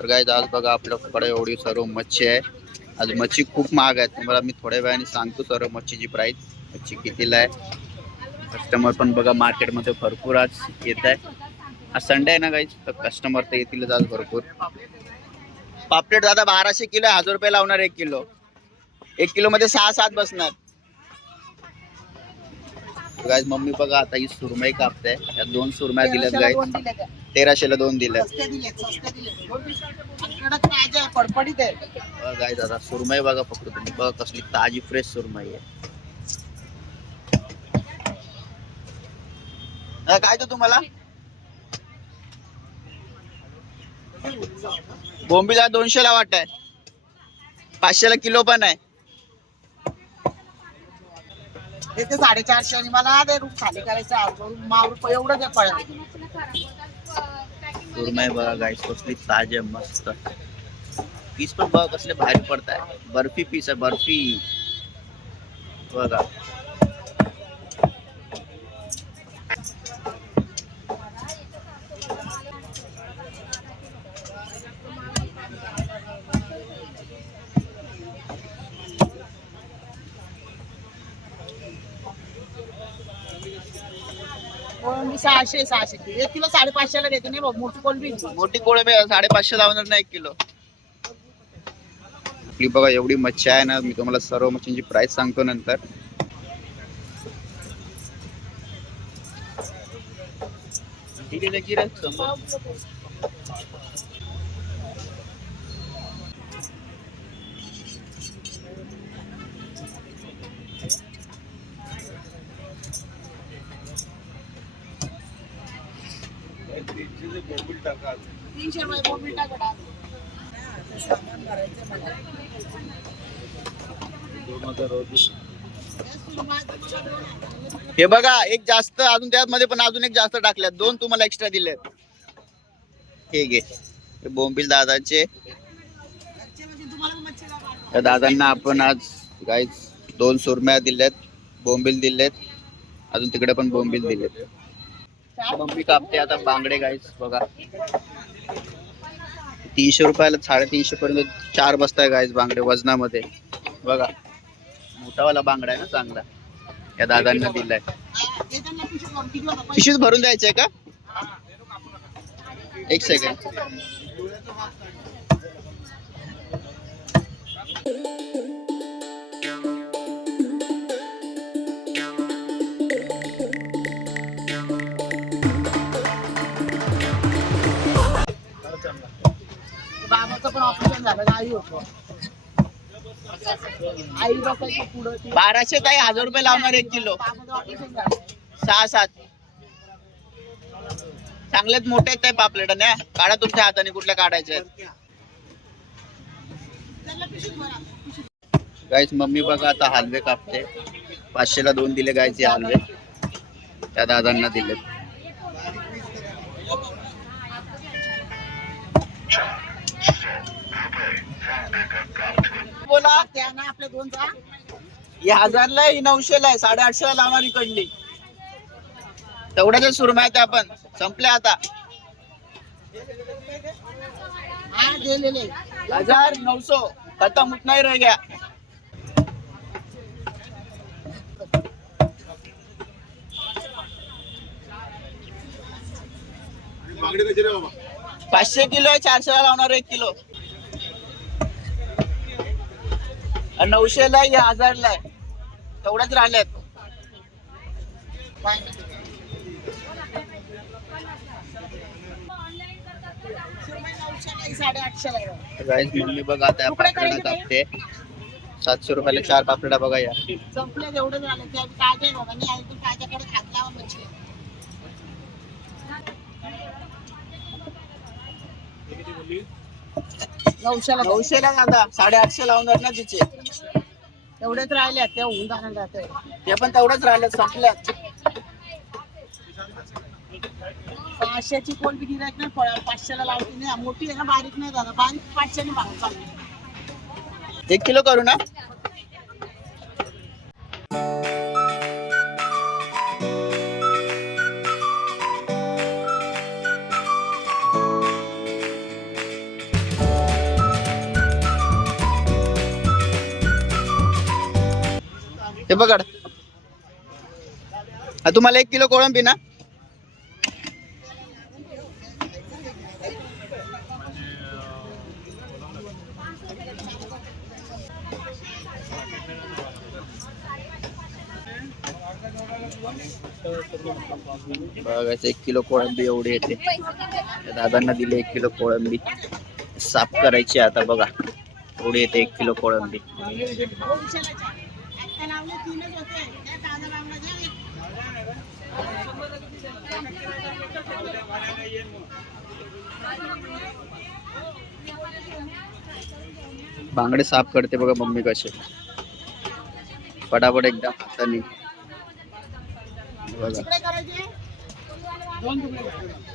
तर गाईज आज बघा आपल्याकडे एवढी सर्व मच्छी आहे. आज मच्छी खूप महाग आहे. तुम्हाला मी थोड्या वेळाने सांगतो सर्व मच्छीची प्राइस, मच्छी कितीला आहे. कस्टमर पण बघा मार्केटमध्ये भरपूर आज येत आहे. आज संडे आहे ना गाईज, तर कस्टमर तर येतीलच आज भरपूर. पापलेट दादा 1200 किलो आहे, 1000 रुपये लावणार 1 किलो. 1 किलो मध्ये 6-7 बसणार. गाईज मम्मी बघा आता ही सुरमई कापते. या 2 सुरमया दिल्यात गाईज. 1300ला 2 दिल्यात. गाईज आता सुरमई बघा पकडू तुम्ही, बघा कसली ताजी फ्रेश सुरमई आहे. काय तो तुम्हाला बोंबीला 200ला वाट आहे, 500ला किलो पण आहे. ते 450 आणि मला ते रूप खाली करायचं रुपये एवढं ते पडेल. सुरमई बघा गाईस कसली ताजी आहे, मस्त. पीस पण बघा कसले भारी पडत आहे. बर्फी पीस आहे, बर्फी बघा. मी 600 1 किलो 550ला देते नाही बघ. मोठी कोलबी, मोठी कोळंबी 550 लावणार ना 1 किलो. आपली बघा एवढी मच्छी आहे ना, मी तुम्हाला सर्व मच्छींची प्राइस सांगतो नंतर. हे बघा एक जास्त अजून त्यामध्ये पण अजून एक जास्त टाकल्यात, 2 तुम्हाला एक्स्ट्रा दिलेत. हे घे, हे बोंबील दादाचे. त्या दादांना आपण आज गाईज 2 सुरमया दिलेत, बोंबील दिलेत, अजून तिकडे पण बोंबील दिलेत. मम्मी कापते आता बांगडे गाईज बघा. 300 रुपयाला 350 पर्यंत 4 बसताय गाईज बांगडे वजनामध्ये. बघा मोठावाला बांगडा आहे ना चांगला, या दादांना दिलाय. पिशवीत भरून द्यायचंय का? 1 सेकंड. बाबाचं पण ऑपरेशन झालं, आई होतो. आई बसायची पुढं. 1200 ताई, 1000 रुपये लावणार 1 किलो. 6-7 चांगलेच मोठे आहेत पापलेट ना. काढा तुमच्या हाताने कुठल्या काढायचे आहेत. गाईस मम्मी बघा आता हलवे कापते. 500ला 2 दिले गायचे हलवे, त्या दादांना दिले. बोला त्यांना आपल्या 2 जा. ही 1000ला आहे, ही 900ला आहे, 850ला लावणार इकडली. तेवढ्याच सुरमया आहेत आपण, संपल्या आता. हा दिलेले 1900 खत्म, उतना ही रह गया. मागणी कशी रे बाबा? 500 किलो आहे, 400ला लावणार 1 किलो. 900ला आहे, 1000ला आहे, तेवढ्याच राहिल्यात. गाईस मम्मी बघा आता पापलेटा कापते. 700 रुपयाला 4 पापलेटा बघा या. संपले एवढं झालं ते ताजे लोकांनी ऐकून ताज्याकडे खात लावा मच्छी. 900ला दादा, 850 लावणार ना तिचे. एवढेच राहिले ते होऊन जाणार जाते. ते पण तेवढंच राहिलं, संपल्यात. 500ची कोलबी गिरायक नाही पडणार, 500ला लावते नाही. मोठी आहे ना, बारीक नाही दादा, बारीक 500ने भाव चालू. 1 किलो करू ना. ते पकड. हा, तुम्हाला 1 किलो कोळंबी ना. बघायचं 1 किलो कोळंबी एवढी येते. त्या दादांना दिले 1 किलो कोळंबी साफ करायची. आता बघा एवढी येते 1 किलो कोळंबी. आता लावले 3च होते. त्या ताजा लावला द्या. बांगडे साफ करते बघा मम्मी कसे पटापट एकदम हाताने बघा. तुकडे करायचे 2 तुकडे करायचे.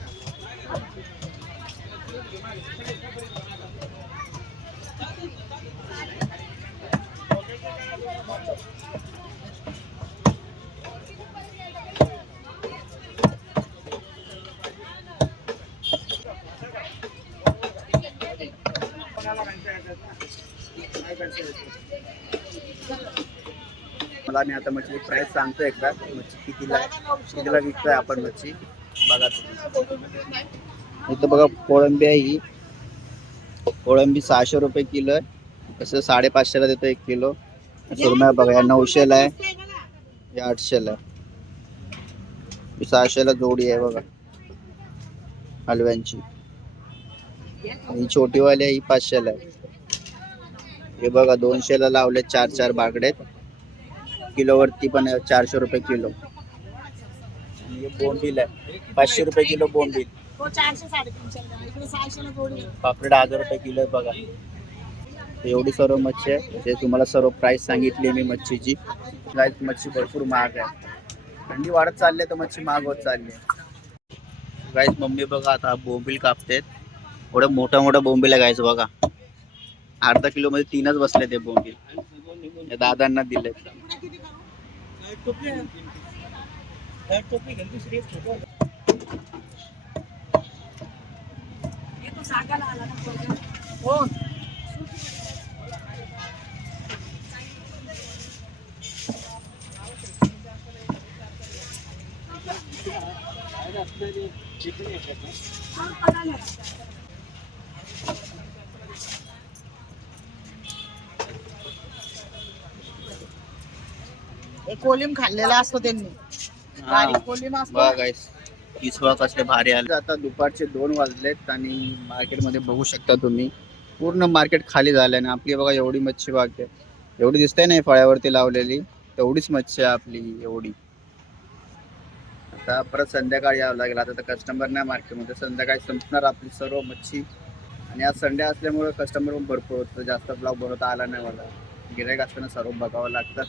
मला मी आता मच्छी प्राइस सांगतो एकदा. मच्छी कितीला विकतोय आपण मच्छी बघा तुम्ही. इथं बघा कोळंबी आहे. ही कोळंबी 600 रुपये किलो आहे. तसं 550ला देतो 1 किलो. सुरमई बघा या 900ला आहे, या 800ला आहे. 600ला जोडी आहे बघा हलव्यांची. ही छोटीवाली आहे, ही 500ला आहे. हे बघा 200ला लावले 4 बागडे. किलोवरती पण 400 रुपये किलो. आणि हे बोंबील आहे 500 रुपये किलो बोंबील. तो 400 350 ला. इकडे 600 ला जोडी आहे. पापलेट 1000 रुपये किलो आहे बघा. एवढी सर्व मच्छी आहे. ते तुम्हाला सर्व प्राइस सांगितली मी मच्छीची. गाईस मच्छी भरपूर महाग आहे. थंडी वाढत चालली आहे तर मच्छी महाग होत चालली आहे. गाईस मम्मी बघा आता बोंबील कापतेत. एवढं मोठा बोंबील आहे गाईस बघा. अर्धा किलो मध्ये 3च बसले ते बोंबील. या दादांना दिले. हो. एक कोलिम खाल्लेला असतो त्यांनी. बारीक कोलिम असतो. बघा गाईस किसवा कसले भारी आले. आता दुपारचे 2 वाजलेत आणि मार्केटमध्ये बघू शकता तुम्ही पूर्ण मार्केट खाली झालंय ना. आपली बघा एवढी मच्छी बाग आहे. एवढी दिसते नाही फळ्यावरती लावलेली तेवढीच मच्छी आहे आपली एवढी. आता परत संध्याकाळी यावं लागेल. आता तर कस्टमर नाही मार्केटमध्ये. संध्याकाळी संपणार आपली सर्व मच्छी. आणि आज संडे असल्यामुळे कस्टमर पण भरपूर होतं. जास्त ब्लॉग बनवता आला नाही मला. गिऱ्हाईक असताना सर्व बघावं लागतं.